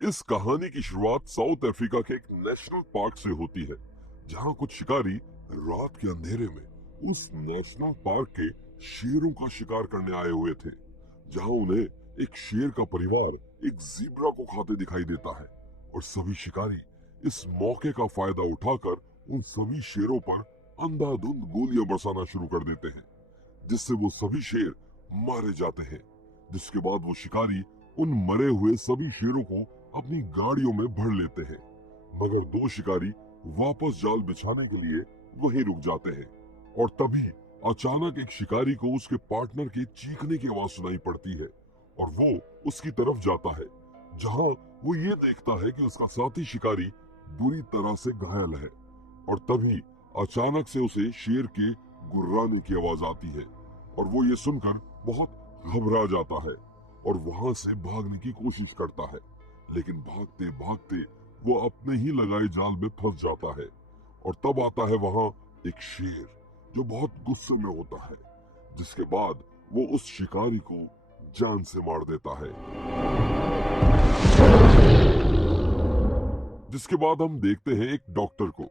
इस कहानी की शुरुआत साउथ अफ्रीका के एक नेशनल पार्क से होती है, जहां कुछ शिकारी रात के अंधेरे में उस नेशनल पार्क के शेरों का शिकार करने आए हुए थे। जहां उन्हें एक शेर का परिवार एक ज़ीब्रा को खाते दिखाई देता है और सभी शिकारी इस मौके का फायदा उठाकर उन सभी शेरों पर अंधाधुंध गोलियां बरसाना शुरू कर देते हैं, जिससे वो सभी शेर मारे जाते हैं। जिसके बाद वो शिकारी उन मरे हुए सभी शेरों को अपनी गाड़ियों में भर लेते हैं, मगर दो शिकारी वापस जाल बिछाने के लिए वहीं रुक जाते हैं। और तभी अचानक एक शिकारी को उसके पार्टनर के चीखने की आवाज सुनाई पड़ती है और वो उसकी तरफ जाता है, जहां वो ये देखता है कि उसका साथी शिकारी बुरी तरह से घायल है। और तभी अचानक से उसे शेर के गुर्राने की आवाज आती है और वो ये सुनकर बहुत घबरा जाता है और वहां से भागने की कोशिश करता है, लेकिन भागते भागते वो अपने ही लगाए जाल में फंस जाता है। और तब आता है वहां एक शेर जो बहुत गुस्से में होता है, जिसके बाद वो उस शिकारी को जान से मार देता है। जिसके बाद हम देखते हैं एक डॉक्टर को,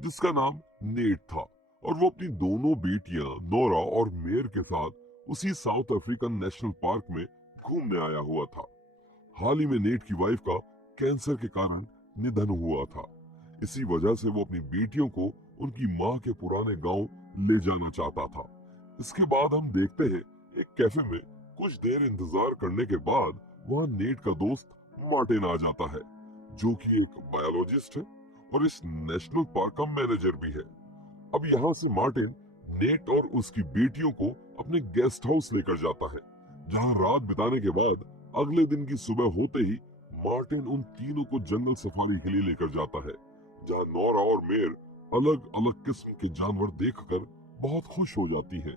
जिसका नाम नेट था और वो अपनी दोनों बेटियां नोरा और मेयर के साथ उसी साउथ अफ्रीकन नेशनल पार्क में घूमने आया हुआ था। हाल ही में नेट की वाइफ का कैंसर के कारण निधन हुआ था। इसी वजह से वो अपनी बेटियों को उनकी माँ के पुराने गांव ले जाना चाहता था। इसके बाद हम देखते हैं एक कैफे में कुछ देर इंतजार करने के बाद वहाँ नेट का दोस्त मार्टिन आ जाता है, जो कि एक बायोलॉजिस्ट है और इस नेशनल पार्क का मैनेजर भी है। अब यहाँ से मार्टिन नेट और उसकी बेटियों को अपने गेस्ट हाउस लेकर जाता है, जहाँ रात बिताने के बाद अगले दिन की सुबह होते ही मार्टिन उन तीनों को जंगल सफारी के लिए लेकर जाता है, जहाँ नोरा और मेयर अलग अलग किस्म के जानवर देखकर बहुत खुश हो जाती है।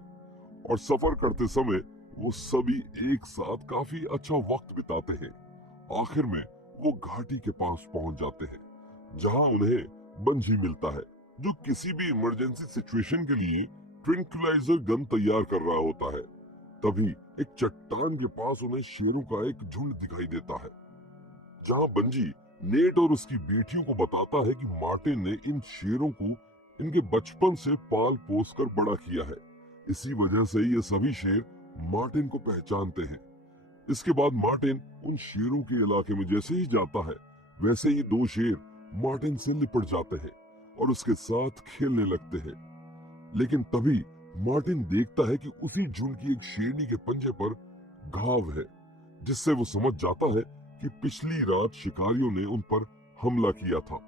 और सफर करते समय वो सभी एक साथ काफी अच्छा वक्त बिताते हैं। आखिर में वो घाटी के पास पहुंच जाते हैं, जहां उन्हें बंजी मिलता है, जो किसी भी इमरजेंसी सिचुएशन के लिए ट्रिंक्विलाइजर गन तैयार कर रहा होता है। तभी एक चट्टान के पास उन्हें शेरों का एक झुंड दिखाई देता है, जहां बंजी नेट और उसकी बेटियों को बताता है कि मार्टिन ने इन शेरों को इनके बचपन से पाल पोस कर बड़ा किया है। इसी वजह से ये सभी शेर मार्टिन को पहचानते हैं। इसके बाद मार्टिन उन शेरों के इलाके में जैसे ही जाता है, वैसे ही दो शेर मार्टिन से लिपट जाते हैं और उसके साथ खेलने लगते हैं। लेकिन तभी मार्टिन देखता है कि उसी झुंड की एक शेरनी के पंजे पर घाव है, जिससे वो समझ जाता है कि पिछली रात शिकारियों ने उन पर हमला किया था।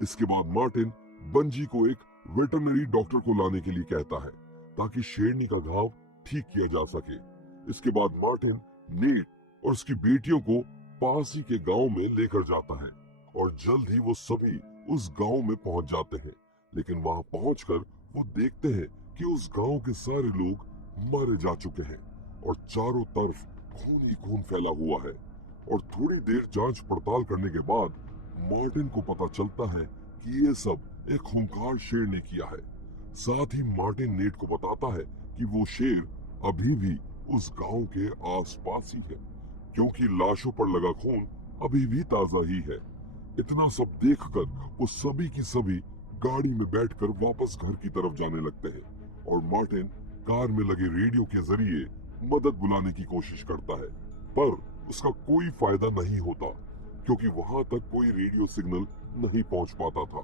इसके बाद मार्टिन बंजी को एक वेटरनरी डॉक्टर को लाने के लिए कहता है, ताकि शेरनी का घाव ठीक किया जा सके। इसके बाद मार्टिन नेट और उसकी बेटियों को पास ही के गांव में लेकर जाता है और जल्द ही वो सभी उस गांव में पहुंच जाते हैं। लेकिन वहां पहुंचकर वो देखते हैं कि उस गांव के सारे लोग मारे जा चुके हैं और चारों तरफ खून ही खून फैला हुआ है। और थोड़ी देर जांच पड़ताल करने के बाद मार्टिन को पता चलता है कि ये सब एक खूंखार शेर ने किया है। साथ ही मार्टिन नेट को बताता है कि वो शेर अभी भी उस गांव के आसपास ही है, क्योंकि लाशों पर लगा खून अभी भी ताजा ही है। इतना सब देखकर वो सभी की सभी गाड़ी में बैठकर वापस घर की तरफ जाने लगते हैं और मार्टिन कार में लगे रेडियो के जरिए मदद बुलाने की कोशिश करता है, पर उसका कोई फायदा नहीं होता, क्योंकि वहां तक कोई रेडियो सिग्नल नहीं पहुंच पाता था।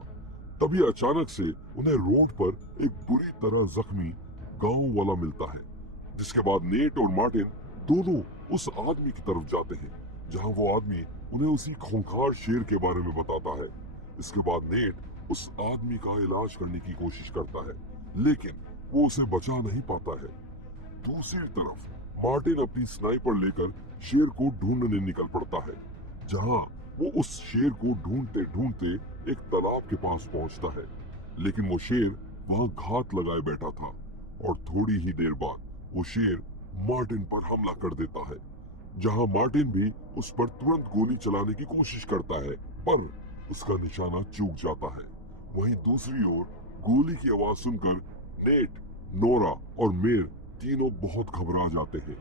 तभी अचानक से उन्हें रोड पर एक बुरी तरह जख्मी गांव वाला मिलता है, जिसके बाद नेट और मार्टिन दोनों उस आदमी की तरफ जाते हैं, जहां वो आदमी उन्हें उसी खूंखार शेर के बारे में बताता है। इसके बाद नेट उस आदमी का इलाज करने की कोशिश करता है, लेकिन वो उसे बचा नहीं पाता है। दूसरी तरफ मार्टिन अपनी स्नाइपर लेकर शेर को ढूंढने निकल पड़ता है, जहां वो उस शेर को ढूंढते ढूंढते एक तालाब के पास पहुंचता है। लेकिन वो शेर वहां घात लगाए बैठा था और थोड़ी ही देर बाद वो शेर मार्टिन पर हमला कर देता है, जहां मार्टिन भी उस पर तुरंत गोली चलाने की कोशिश करता है, पर उसका निशाना चूक जाता है। वहीं दूसरी ओर गोली की आवाज सुनकर नेट, नोरा और मेयर तीनों बहुत घबरा जाते हैं।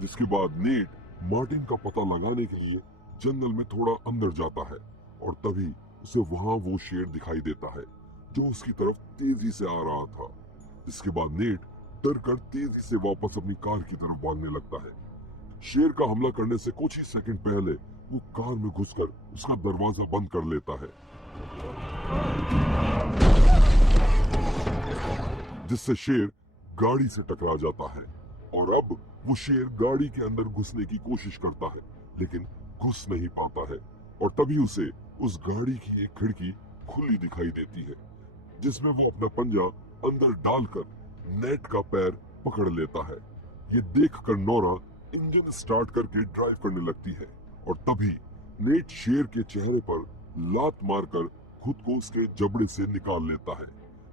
जिसके बाद नेट मार्टिन का पता लगाने के लिए जंगल में थोड़ा अंदर जाता है और तभी उसे वहां वो शेर दिखाई देता है जो उसकी तरफ तेजी से आ रहा था। इसके बाद नेट डर कर तेजी से वापस अपनी कार की तरफ भागने लगता है। शेर का हमला करने से कुछ ही सेकंड पहले वो कार में घुसकर उसका दरवाजा बंद कर लेता है, जिससे शेर गाड़ी से टकरा जाता है। और अब वो शेर गाड़ी के अंदर घुसने की कोशिश करता है लेकिन घुस नहीं पाता है। और तभी उसे उस गाड़ी की एक खिड़की खुली दिखाई देती है जिसमें वो अपना पंजा अंदर डालकर नेट का पैर पकड़ लेता है। ये देखकर नोरा इंजन स्टार्ट करके ड्राइव करने लगती है और तभी नेट शेर के चेहरे पर लात मारकर खुद को उसके जबड़े से निकाल लेता है।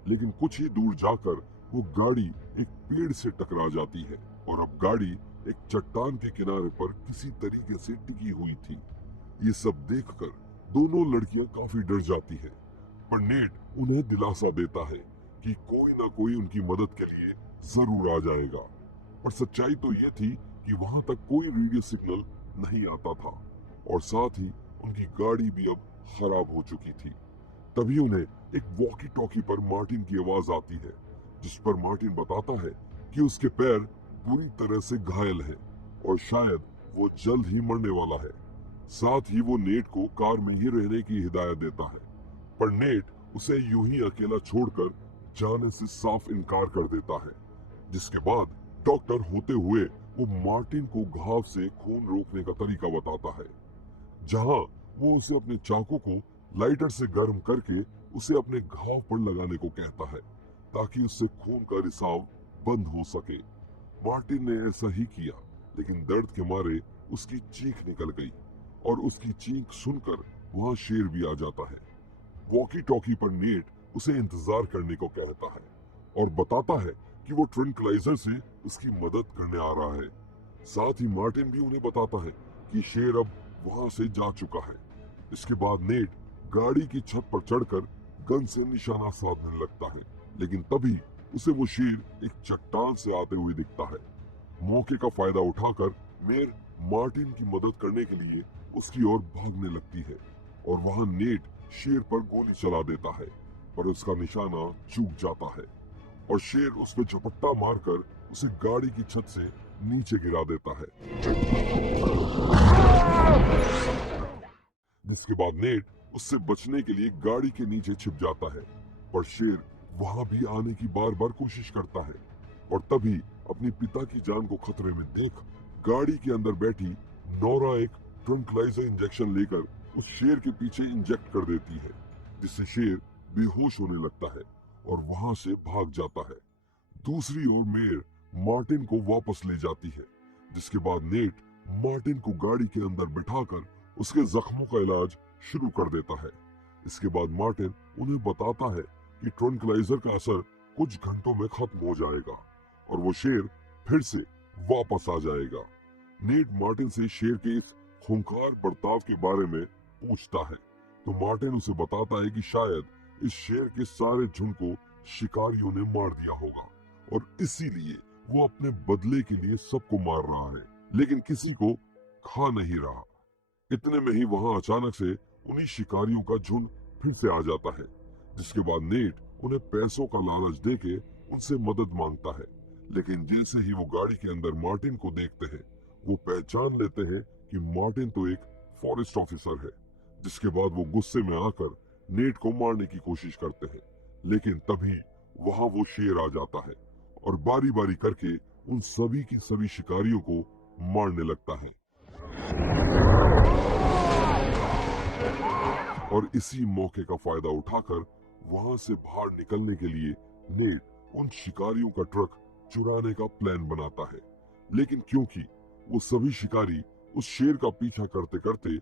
लेकिन कुछ ही दूर जाकर वो गाड़ी एक पेड़ से टकरा जाती है और अब गाड़ी एक चट्टान के किनारे पर किसी तरीके से टिकी हुई थी। ये सब देखकर दोनों लड़कियां काफी डर जाती हैं, पर नेट उन्हें दिलासा देता है कि कोई ना कोई उनकी मदद के लिए जरूर आ जाएगा। पर सच्चाई तो ये थी कि वहां तक कोई रेडियो सिग्नल नहीं आता था और साथ ही उनकी गाड़ी भी अब खराब हो चुकी थी। तभी उन्हें एक वॉकी टॉकी पर मार्टिन की आवाज आती है जिस पर मार्टिन बताता है कि उसके पैर बुरी तरह से घायल हैं और शायद वो जल्द ही मरने वाला है। साथ ही वो नेट को कार में ही रहने की हिदायत देता है, पर नेट उसे यूं ही अकेला छोड़कर जाने से साफ इनकार कर देता है। जिसके बाद डॉक्टर होते हुए वो मार्टिन को घाव से खून रोकने का तरीका बताता है, जहां वो उसे अपने चाकू को लाइटर से गर्म करके उसे अपने घाव पर लगाने को कहता है ताकि उससे खून का रिसाव बंद हो सके। मार्टिन ने ऐसा ही किया लेकिन दर्द के मारे उसकी चीख निकल गई और उसकी चीख सुनकर वहां शेर भी आ जाता है। वॉकी टॉकी पर नेट उसे इंतजार करने को कहता है और बताता है कि वो ट्रैंक्विलाइजर से उसकी मदद करने आ रहा है। साथ ही मार्टिन भी उन्हें बताता है कि शेर अब वहां से जा चुका है। इसके बाद नेट गाड़ी की छत पर चढ़कर गन से निशाना साधने लगता है, लेकिन तभी उसे वो शेर एक चट्टान से आते हुए दिखता है। मौके का फायदा उठाकर मेयर मार्टिन की मदद करने के लिए उसकी ओर भागने लगती है और वहां नेट शेर पर गोली चला देता है, पर उसका निशाना चूक जाता है और शेर उस पर झपट्टा मारकर उसे गाड़ी की छत से नीचे गिरा देता है। जिसके बाद नेट उससे बचने के लिए गाड़ी के नीचे छिप जाता है, पर शेर वहां भी आने की बार बार कोशिश करता है और तभी अपने पिता की जान को खतरे में देख गाड़ी के अंदर बैठी नोरा एक ट्रैंक्विलाइजर इंजेक्शन लेकर उस शेर के पीछे इंजेक्ट कर देती है, जिससे शेर बेहोश होने लगता है और वहां से भाग जाता है। दूसरी ओर मेयर मार्टिन को वापस ले जाती है, जिसके बाद नेट मार्टिन को गाड़ी के अंदर बिठाकर उसके जख्मों का इलाज शुरू कर देता है। इसके बाद मार्टिन उन्हें बताता है कि ट्रैंक्विलाइजर का असर कुछ घंटों में खत्म हो जाएगा और वो शेर फिर से वापस आ जाएगा। नेट मार्टिन से शेर के इस खूंखार बर्ताव के बारे में पूछता है तो मार्टिन उसे बताता है कि शायद इस शेर के सारे झुंड को शिकारियों ने मार दिया होगा और इसीलिए वो अपने बदले के लिए सबको मार रहा है, लेकिन किसी को खा नहीं रहा। इतने में ही वहां अचानक से उन्हीं शिकारियों का झुंड फिर से आ जाता है, जिसके बाद नेट उन्हें पैसों का लालच देके उनसे मदद मांगता है, लेकिन जैसे ही वो गाड़ी के अंदर मार्टिन को देखते हैं वो पहचान लेते हैं कि मार्टिन तो एक फॉरेस्ट ऑफिसर है। जिसके बाद वो गुस्से में आकर नेट को मारने की कोशिश करते हैं, लेकिन तभी वहां वो शेर आ जाता है और बारी बारी करके उन सभी की सभी शिकारियों को मारने लगता है। और इसी मौके का फायदा उठाकर वहां से बाहर निकलने के लिए नेट उन शिकारियों का ट्रक चुराने का प्लान बनाता है, लेकिन क्योंकि वो सभी शिकारी उस शेर का पीछा करते करते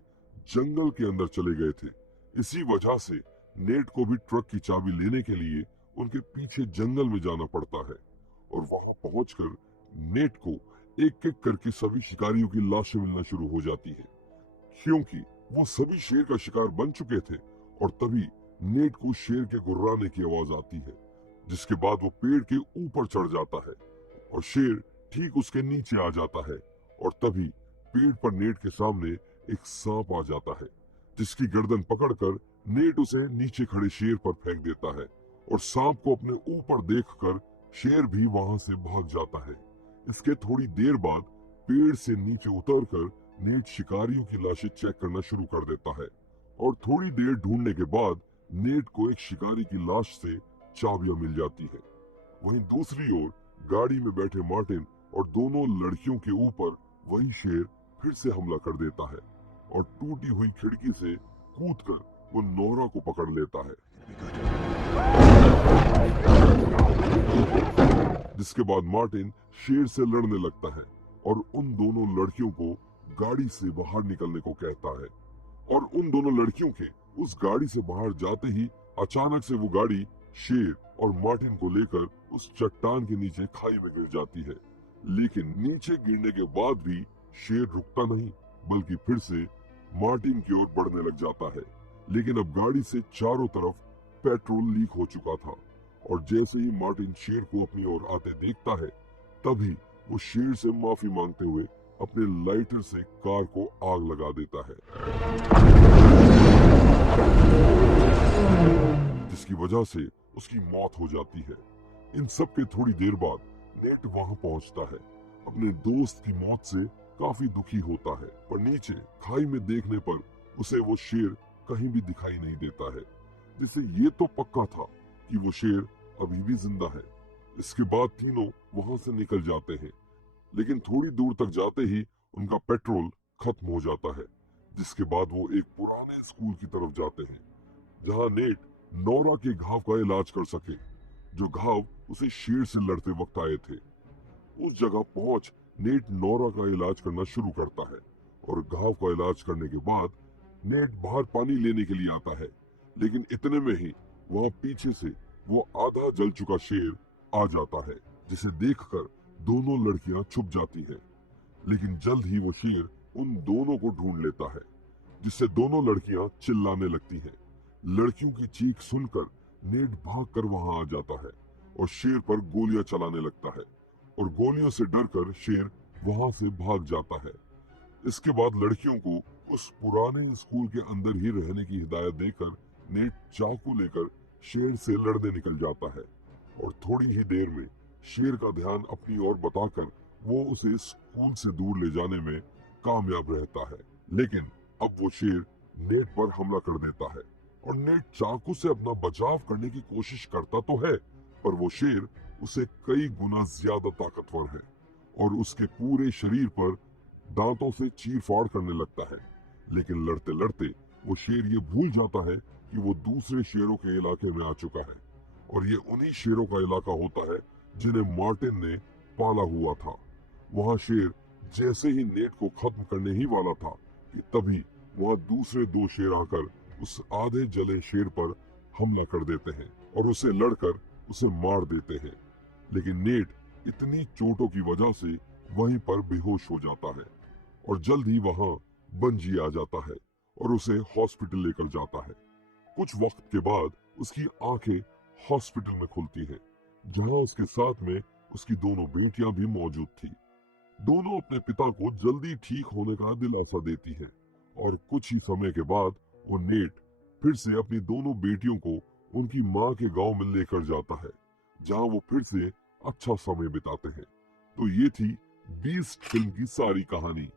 जंगल के अंदर चले गए थे, इसी वजह से नेट को भी ट्रक की चाबी लेने के लिए उनके पीछे जंगल में जाना पड़ता है और वहां पहुंचकर नेट को एक एक करके सभी शिकारियों की लाशें मिलना शुरू हो जाती है, क्योंकि वो सभी शेर का शिकार बन चुके थे। और तभी नेट को शेर के गुर्राने की आवाज आती है, जिसके बाद वो पेड़ के ऊपर चढ़ जाता है और शेर ठीक उसके नीचे आ जाता है और तभी पेड़ पर नेट के सामने एक सांप आ जाता है, जिसकी गर्दन पकड़कर नेट उसे नीचे खड़े शेर पर फेंक देता है और सांप को अपने ऊपर देखकर शेर भी वहां से भाग जाता है। इसके थोड़ी देर बाद पेड़ से नीचे उतरकर नेट शिकारियों की लाशें चेक करना शुरू कर देता है और थोड़ी देर ढूंढने के बाद नेट को एक शिकारी की लाश से चाबियां मिल जाती है। वहीं दूसरी ओर गाड़ी में बैठे मार्टिन और दोनों लड़कियों के ऊपर वही शेर फिर से हमला कर देता है और टूटी हुई खिड़की से कूदकर वो नोरा को पकड़ लेता है, जिसके बाद मार्टिन शेर से लड़ने लगता है और उन दोनों लड़कियों को गाड़ी से बाहर निकलने को कहता है। और उन दोनों लड़कियों के उस गाड़ी से बाहर जाते ही अचानक से वो गाड़ी शेर और मार्टिन को लेकर उस चट्टान के नीचे खाई में गिर जाती है। लेकिन नीचे गिरने के बाद भी शेर रुकता नहीं, बल्कि फिर से मार्टिन की ओर बढ़ने लग जाता है। लेकिन अब गाड़ी से चारों तरफ पेट्रोल लीक हो चुका था और जैसे ही मार्टिन शेर को अपनी ओर आते देखता है, तभी वो शेर से माफी मांगते हुए अपने लाइटर से कार को आग लगा देता है, जिसकी वजह से उसकी मौत हो जाती है। इन सब के थोड़ी देर बाद नेट वहां पहुंचता है। अपने दोस्त की मौत से काफी दुखी होता है, पर नीचे खाई में देखने पर उसे वो शेर कहीं भी दिखाई नहीं देता है, जिससे ये तो पक्का था कि वो शेर अभी भी जिंदा है। इसके बाद तीनों वहां से निकल जाते हैं, लेकिन थोड़ी दूर तक जाते ही उनका पेट्रोल खत्म हो जाता है, जिसके बाद वो एक पुराने स्कूल की तरफ जाते हैं, जहां नेट नोरा के घाव का इलाज कर सके, जो घाव उसे शेर से लड़ते वक्त आए थे। उस जगह पहुंच नेट नोरा का इलाज करना शुरू करता है और घाव का इलाज करने के बाद नेट बाहर पानी लेने के लिए आता है, लेकिन इतने में ही वहां पीछे से वो आधा जल चुका शेर आ जाता है, जिसे देखकर दोनों लड़कियां छुप जाती हैं। लेकिन जल्द ही वो शेर उन दोनों को ढूंढ लेता है, जिससे दोनों लड़कियां चिल्लाने लगती हैं। लड़कियों की चीख सुनकर नेट भागकर वहां आ जाता है और शेर पर गोलियां चलाने लगता है और गोलियों से डरकर शेर वहां से भाग जाता है। इसके बाद लड़कियों को उस पुराने स्कूल के अंदर ही रहने की हिदायत देकर नेट चाकू लेकर शेर से लड़ने निकल जाता है और थोड़ी ही देर में शेर का ध्यान अपनी ओर बताकर वो उसे स्कूल से दूर ले जाने में कामयाब रहता है। लेकिन अब वो शेर नेट पर हमला कर देता है और नेट चाकू से अपना बचाव करने की कोशिश करता तो है, पर वो शेर उसे कई गुना ज्यादा ताकतवर है और उसके पूरे शरीर पर दांतों से चीर-फाड़ करने लगता है। लेकिन लड़ते लड़ते वो शेर ये भूल जाता है कि वो दूसरे शेरों के इलाके में आ चुका है और ये उन्हीं शेरों का इलाका होता है जिन्हें मार्टिन ने पाला हुआ था। वहां शेर जैसे ही नेट को खत्म करने ही वाला था कि तभी वहां दूसरे दो शेर आकर उस आधे जले शेर पर हमला कर देते हैं और उसे लड़कर उसे मार देते हैं। लेकिन नेट इतनी चोटों की वजह से वहीं पर बेहोश हो जाता है और जल्द ही वहां बंजी आ जाता है और उसे हॉस्पिटल लेकर जाता है। कुछ वक्त के बाद उसकी आंखें हॉस्पिटल में खुलती हैं, जहां उसके साथ में उसकी दोनों बेटियां भी मौजूद थी। दोनों अपने पिता को जल्दी ठीक होने का दिलासा देती हैं और कुछ ही समय के बाद वो नेट फिर से अपनी दोनों बेटियों को उनकी माँ के गांव में लेकर जाता है, जहां वो फिर से अच्छा समय बिताते हैं। तो ये थी बीस्ट फिल्म की सारी कहानी।